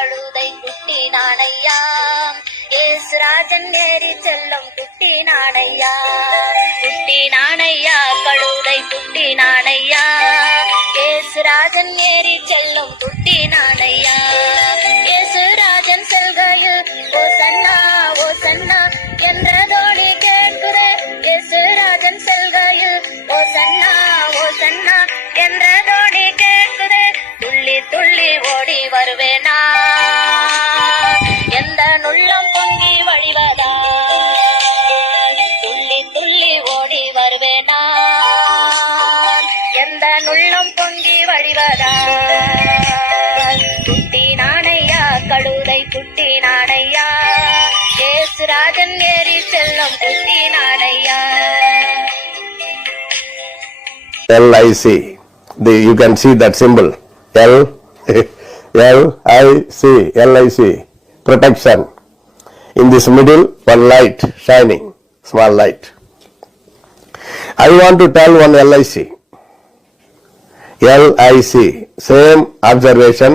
கழுதை குட்டி நானையா, ஏசுராஜன் ஏறி செல்லும் குட்டி நானையா, குட்டி நானையா கழுதை குட்டி நானையா, ஏசுராஜன் ஏறி செல்லும் குட்டி நானையா. ஏசுராஜன் செல்கையில் ஓசன்னா ஓசன்னா என்ற தோழி கேட்குதே, ஏசுராஜன் செல்கையில் ஓசன்னா ஓசன்னா என்ற தோழி கேட்குதே, துள்ளி துள்ளி ஓடி வருவேனா எந்த நுள்ளம் பொங்கி வழிவதா, துள்ளி துள்ளி ஓடி வருவேனா எந்த நுள்ளம் பொங்கி வழிவதா. குட்டி நானையா கழுதை குட்டி நானையா, ஏசுராஜன் ஏறி செல்லும் குட்டி நானையா. LIC. You can see that symbol. LIC. LIC. Protection. In this middle, one light shining, small light. I want to tell one LIC. LIC. Same observation,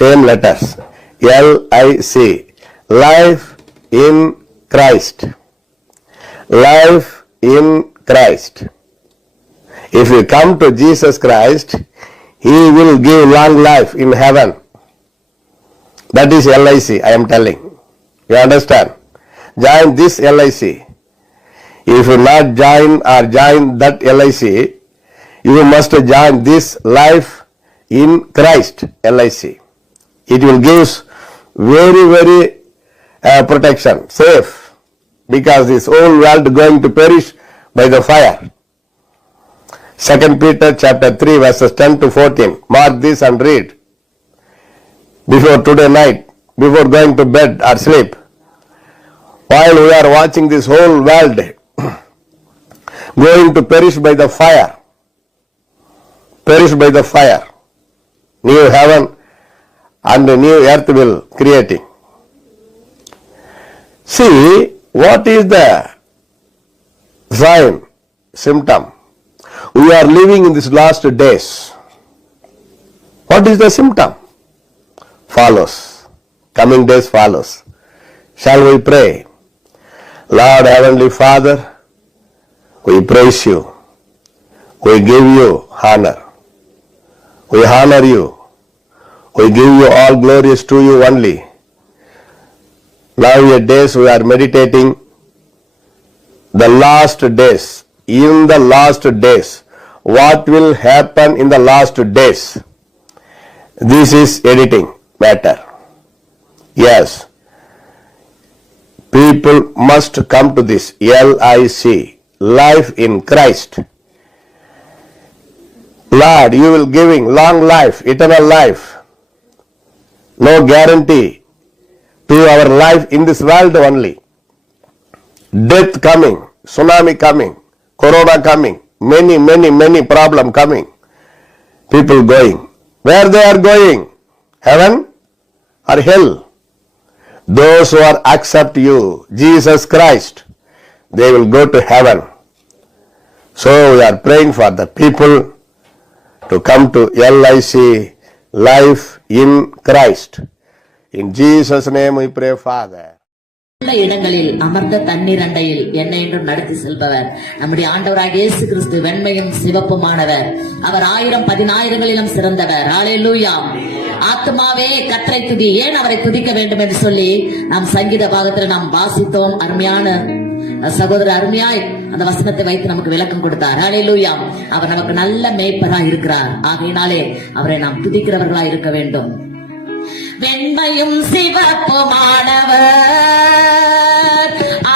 same letters. LIC. Life in Christ. Life in Christ. If you come to Jesus Christ, He will give long life in heaven. That is LIC, I am telling. You understand? Join this LIC. If you not join or join that LIC, you must join this life in Christ LIC. It will give very, very protection, safe, because this whole world going to perish by the fire. 2 Peter chapter 3 verses 10 to 14. Mark this and read. Before today night, before going to bed or sleep, while we are watching this whole world going to perish by the fire, perish by the fire, new heaven and new earth will creating. See, what is the sign, symptom? We are living in these last days. What is the symptom? Follows. Coming days follows. Shall we pray? Lord Heavenly Father, we praise you. We give you honor. We honor you. We give you all glories to you only. Nowadays we are meditating the last days. In the last days, what will happen in the last days? This is editing matter. Yes, people must come to this LIC, life in Christ. Lord, you will giving long life, eternal life. No guarantee to our life in this world only. Death coming, tsunami coming, Corona coming, many problem coming. People going. Where they are going? Heaven or hell? Those who are accept you, Jesus Christ, they will go to heaven. So we are praying for the people to come to LIC, life in Christ. In Jesus' name we pray, Father. இடங்களில் அமர்ந்த தண்ணீர் அண்டையில் என்னை என்றும் நடத்தி செல்பவர் நம்முடைய ஆண்டவராக இயேசு கிறிஸ்து வெண்மையும் சிவப்புமானவர். அவர் 1000-10,000களிலும் சிறந்தவர். ஹல்லேலூயா. ஆத்மாவே கர்த்தரை துதி. ஏன் அவரை துதிக்க வேண்டும் என்று சொல்லி நாம் சங்கீத பாகத்தில் நாம் வாசித்தோம். அருமையான சகோதரர் அருமையாய் அந்த வசனத்தை வைத்து நமக்கு விளக்கம் கொடுத்தார். ஹல்லேலூயா. அவர் நமக்கு நல்ல மேய்ப்பராய் இருக்கிறார். ஆகையினாலே அவரை நாம் துதிக்கிறவர்களாய் இருக்க வேண்டும். வெண்மையும் சிவப்புமானவர்,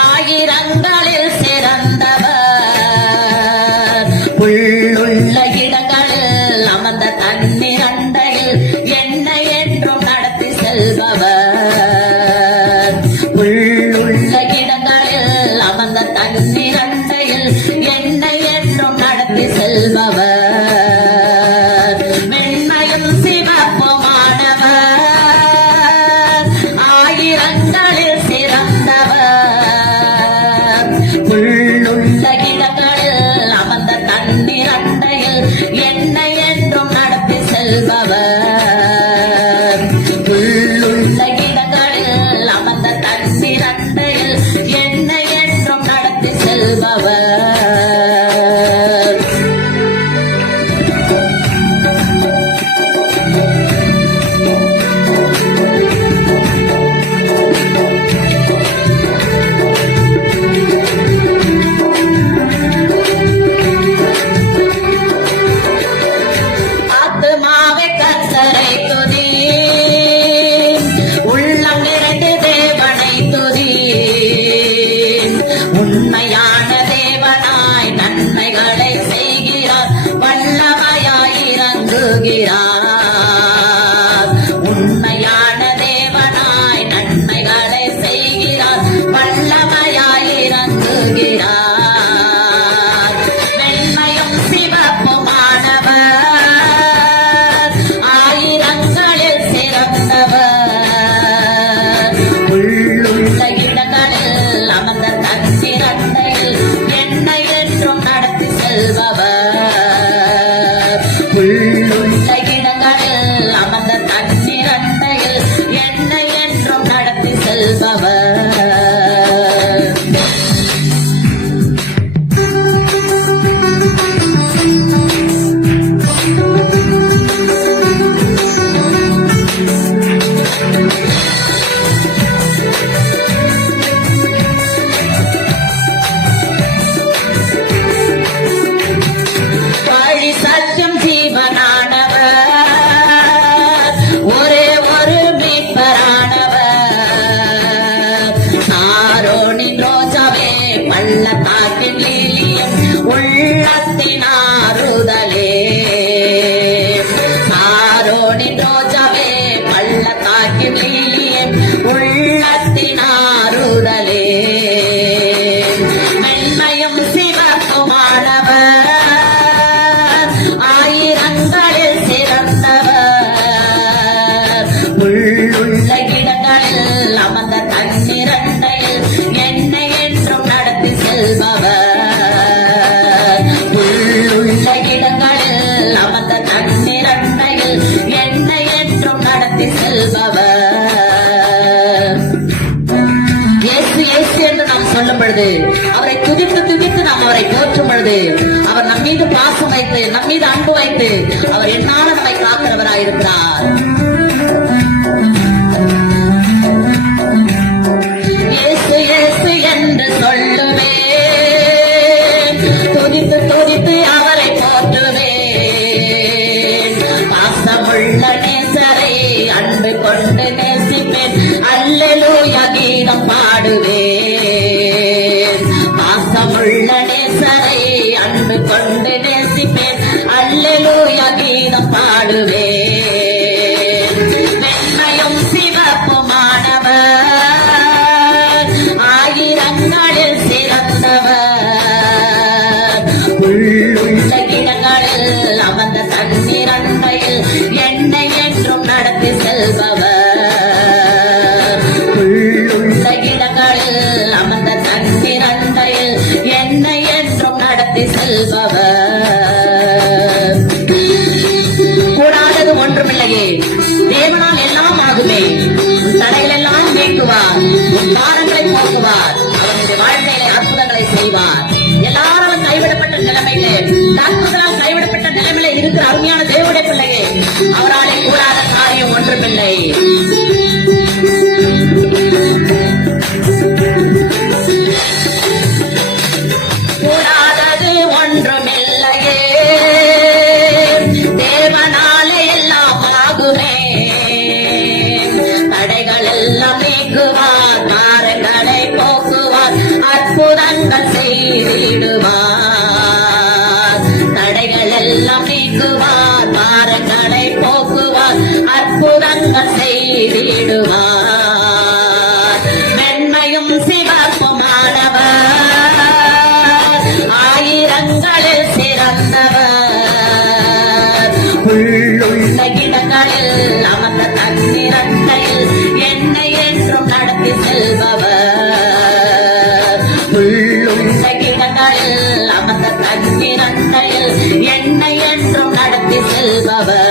ஆயிரங்களில் சிறந்தவர், புல்லுள்ள இடங்களில் அமர்ந்த தண்ணீர் அண்டையில் என்னை என்றும் நடத்தி செல்பவர், புல்லுள்ள இடங்களில் அமர்ந்த தண்ணீர் அண்டையில் என்னை என்றும் நடத்தி செல்பவர். என்னை என்றும் நடத்தி செல்பவர். செல்பவர் உள்ளுள்ள இடங்களில் அமர்ந்த தண்ணீர் அண்டையில் என்னை என்றும் நடத்தி செல்பவர் வழி சத்தியம் ஜீவனானவர் ஒரே ஒரு மீட்பரானவர் சாரோனின் ரோஜாவே பள்ளத்தாக்கின் லீலியும் உள்ளத்தின் ஆறுதலே சாரோனின் ரோஜாவே பள்ளத்தாக்கின் லீலியும் உள்ளத்தின் ஆறுதலே மென்மையும் சிவக்குமானவர் ஆயிரங்களில் சிறந்தவர் உள்ளுள்ள இடங்களில் அமர்ந்த தண்ணீரண்டையில் என்னை என்றும் நடத்தி செல்பவர் உள்ளுள்ள இடங்களில் அமர்ந்த தண்ணீரண்டையில் என்னை என்றும் நடத்தி செல்பவர் இயேசு இயேசு என்று நாம் சொல்லும் பொழுது அவரை துதித்து துதித்து நாம் அவரை போற்றும் பொழுது அவர் நம் மீது பாசம் வைத்து நம் மீது அன்பு வைத்து அவர் என்னால நம்மை காக்கிறவராயிருக்கிறார் இயேசு இயேசு என்று சொல்லுவேன் துதித்து துதித்து அவரை போற்றுவேன் பாசமுள்ள நேசரை அன்பு கொண்டு நேசிப்பேன் அல்லேலூயா கீதம் பாடுவேன் பாசமுள்ள நேசரை அன்பு கொண்டு நேசிப்பேன் அல்லேலூயா கீதம் பாடுவேன் மென்மையும் சிவப்புமானவர் ஆயிரங்களில் சிறந்தவர் உள்ளுள்ள இடங்களில் அமர்ந்த தண்ணீர் அண்டையில் என்னை என்றும் நடத்தி செல்பவர் உள்ளுள்ள இடங்களில் அமர்ந்த தண்ணீர் அண்டையில் என்னை என்றும் நடத்தி செல்பவர் கூடாதது ஒன்றுமில்லையே தேவனால் எல்லாம் ஆகுமே தடைகள் எல்லாம் நீக்குவார் பாரங்களை போக்குவார் அவருடைய வாழ்க்கையிலே அற்புதங்களை செய்வார் எல்லாரும் கைவிடப்பட்ட நிலைமையிலே டாக்டர்களால் கைவிடப்பட்ட நிலைமையிலே இருக்கிற அருமையான தேவனுடைய பிள்ளையே அவராலே கூடாத காரியம் ஒன்றுமில்லை கூடாதது ஒன்றுமில்லையே தேவனாலே எல்லாம் ஆகுமே தடைகள் எல்லாம் நீக்குவார் காரங்களை போக்குவார் அற்புதங்கள் செய்திடுவார் தடைகள் எல்லாம் நீக்குவார் காரங்களை போக்குவார் அற்புதங்கள் செய்திடுவார் மென்மையும் சிவப்புமானவர் ஆயிரங்களில் சிறந்தவர் உள்ளுள்ள இடங்களில் அமர்ந்த தண்ணீரண்டையில் என்னை என்றும் நடத்தி செல்பவர் உள்ளுள்ள இடங்களில் அமர்ந்த தண்ணீரண்டையில் என்னை என்றும் நடத்தி செல்பவர்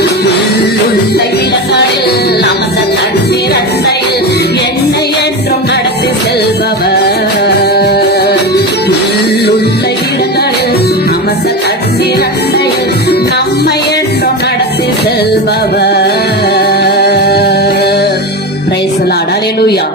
உள்ளுள்ள இடங்களில் அமர்ந்த தண்ணீரண்டையில் என்னை என்றும் நடத்தி செல்பவர் உள்ளுள்ள இடங்களில் அமர்ந்த தண்ணீரண்டையில் நம்மை என்றும் நடத்தி செல்பவர். Praise the Lord. Hallelujah.